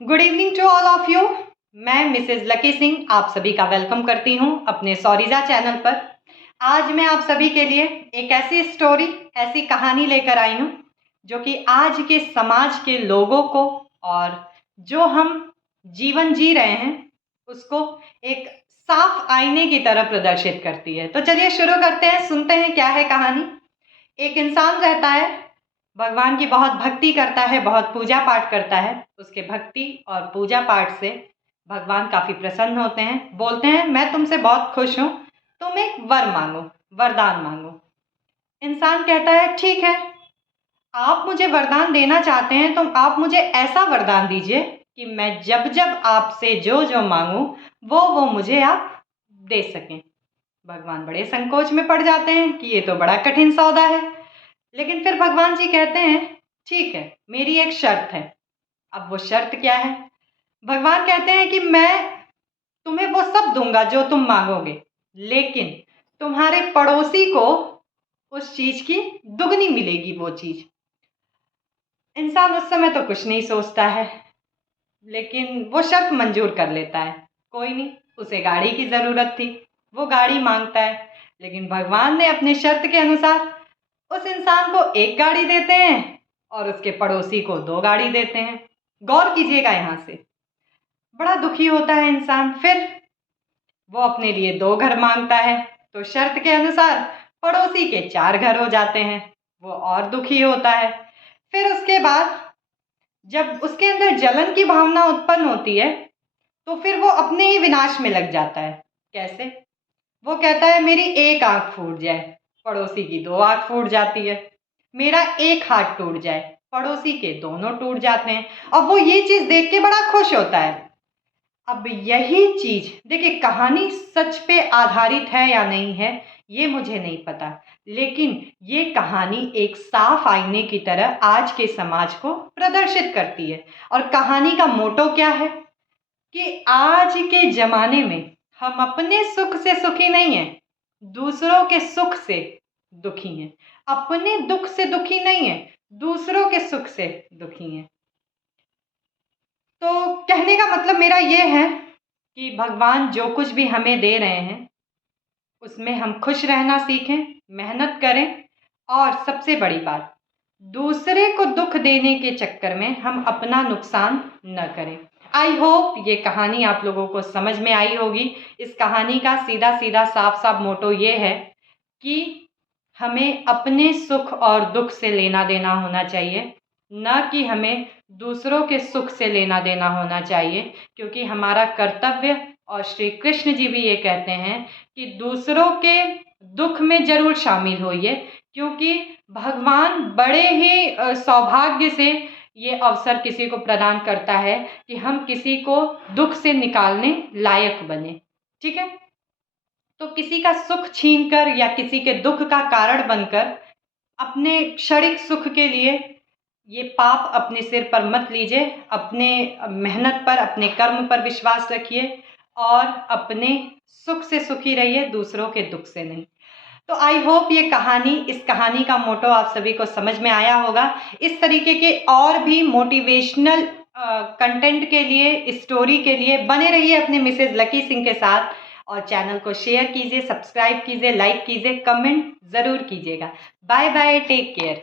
Good evening to all of you. मैं Mrs Lucky Singh आप सभी का वेलकम करती हूं अपने सॉरीजा चैनल पर। आज मैं आप सभी के लिए एक ऐसी स्टोरी, ऐसी कहानी लेकर आई हूं जो कि आज के समाज के लोगों को और जो हम जीवन जी रहे हैं उसको एक साफ आईने की तरह प्रदर्शित करती है। तो चलिए शुरू करते हैं, सुनते हैं क्या है कहानी। एक इंसान रहता है, भगवान की बहुत भक्ति करता है, बहुत पूजा पाठ करता है। उसके भक्ति और पूजा पाठ से भगवान काफ़ी प्रसन्न होते हैं, बोलते हैं मैं तुमसे बहुत खुश हूँ, तुम एक वर मांगो, वरदान मांगो। इंसान कहता है ठीक है, आप मुझे वरदान देना चाहते हैं तो आप मुझे ऐसा वरदान दीजिए कि मैं जब जब आपसे जो जो मांगूं वो मुझे आप दे सकें। भगवान बड़े संकोच में पड़ जाते हैं कि ये तो बड़ा कठिन सौदा है। लेकिन फिर भगवान जी कहते हैं ठीक है, मेरी एक शर्त है। अब वो शर्त क्या है? भगवान कहते हैं कि मैं तुम्हें वो सब दूंगा जो तुम मांगोगे, लेकिन तुम्हारे पड़ोसी को उस चीज की दुगनी मिलेगी वो चीज। इंसान उस समय तो कुछ नहीं सोचता है, लेकिन वो शर्त मंजूर कर लेता है। कोई नहीं, उसे गाड़ी की जरूरत थी, वो गाड़ी मांगता है। लेकिन भगवान ने अपने शर्त के अनुसार उस इंसान को एक गाड़ी देते हैं और उसके पड़ोसी को 2 गाड़ी देते हैं। गौर कीजिएगा, यहाँ से बड़ा दुखी होता है इंसान। फिर वो अपने लिए 2 घर मांगता है, तो शर्त के अनुसार पड़ोसी के 4 घर हो जाते हैं। वो और दुखी होता है। फिर उसके बाद जब उसके अंदर जलन की भावना उत्पन्न होती है तो फिर वो अपने ही विनाश में लग जाता है। कैसे? वो कहता है मेरी एक आंख फूट जाए, पड़ोसी की 2 आंख फूट जाती है। मेरा एक हाथ टूट जाए, पड़ोसी के दोनों टूट जाते हैं। अब वो ये चीज देख के बड़ा खुश होता है। अब यही चीज देखिए, कहानी सच पे आधारित है या नहीं है ये मुझे नहीं पता, लेकिन ये कहानी एक साफ आईने की तरह आज के समाज को प्रदर्शित करती है। और कहानी का मोटो क्या है कि आज के जमाने में हम अपने सुख से सुखी नहीं हैं, दूसरों के सुख से दुखी हैं। अपने दुख से दुखी नहीं हैं, दूसरों के सुख से दुखी हैं। तो कहने का मतलब मेरा ये है कि भगवान जो कुछ भी हमें दे रहे हैं उसमें हम खुश रहना सीखें, मेहनत करें, और सबसे बड़ी बात, दूसरे को दुख देने के चक्कर में हम अपना नुकसान न करें। आई होप ये कहानी आप लोगों को समझ में आई होगी। इस कहानी का सीधा सीधा साफ साफ मोटो ये है कि हमें अपने सुख और दुख से लेना देना होना चाहिए, न कि हमें दूसरों के सुख से लेना देना होना चाहिए। क्योंकि हमारा कर्तव्य, और श्री कृष्ण जी भी ये कहते हैं कि दूसरों के दुख में जरूर शामिल होइए, क्योंकि भगवान बड़े ही सौभाग्य से ये अवसर किसी को प्रदान करता है कि हम किसी को दुख से निकालने लायक बने। ठीक है, तो किसी का सुख छीनकर या किसी के दुख का कारण बनकर अपने क्षणिक सुख के लिए ये पाप अपने सिर पर मत लीजिए। अपने मेहनत पर, अपने कर्म पर विश्वास रखिए और अपने सुख से सुखी रहिए, दूसरों के दुख से नहीं। तो आई होप ये कहानी, इस कहानी का मोटो आप सभी को समझ में आया होगा। इस तरीके के और भी मोटिवेशनल कंटेंट के लिए, स्टोरी के लिए बने रहिए अपने मिसेज लकी सिंह के साथ। और चैनल को शेयर कीजिए, सब्सक्राइब कीजिए, लाइक कीजिए, कमेंट ज़रूर कीजिएगा। Bye bye, take care.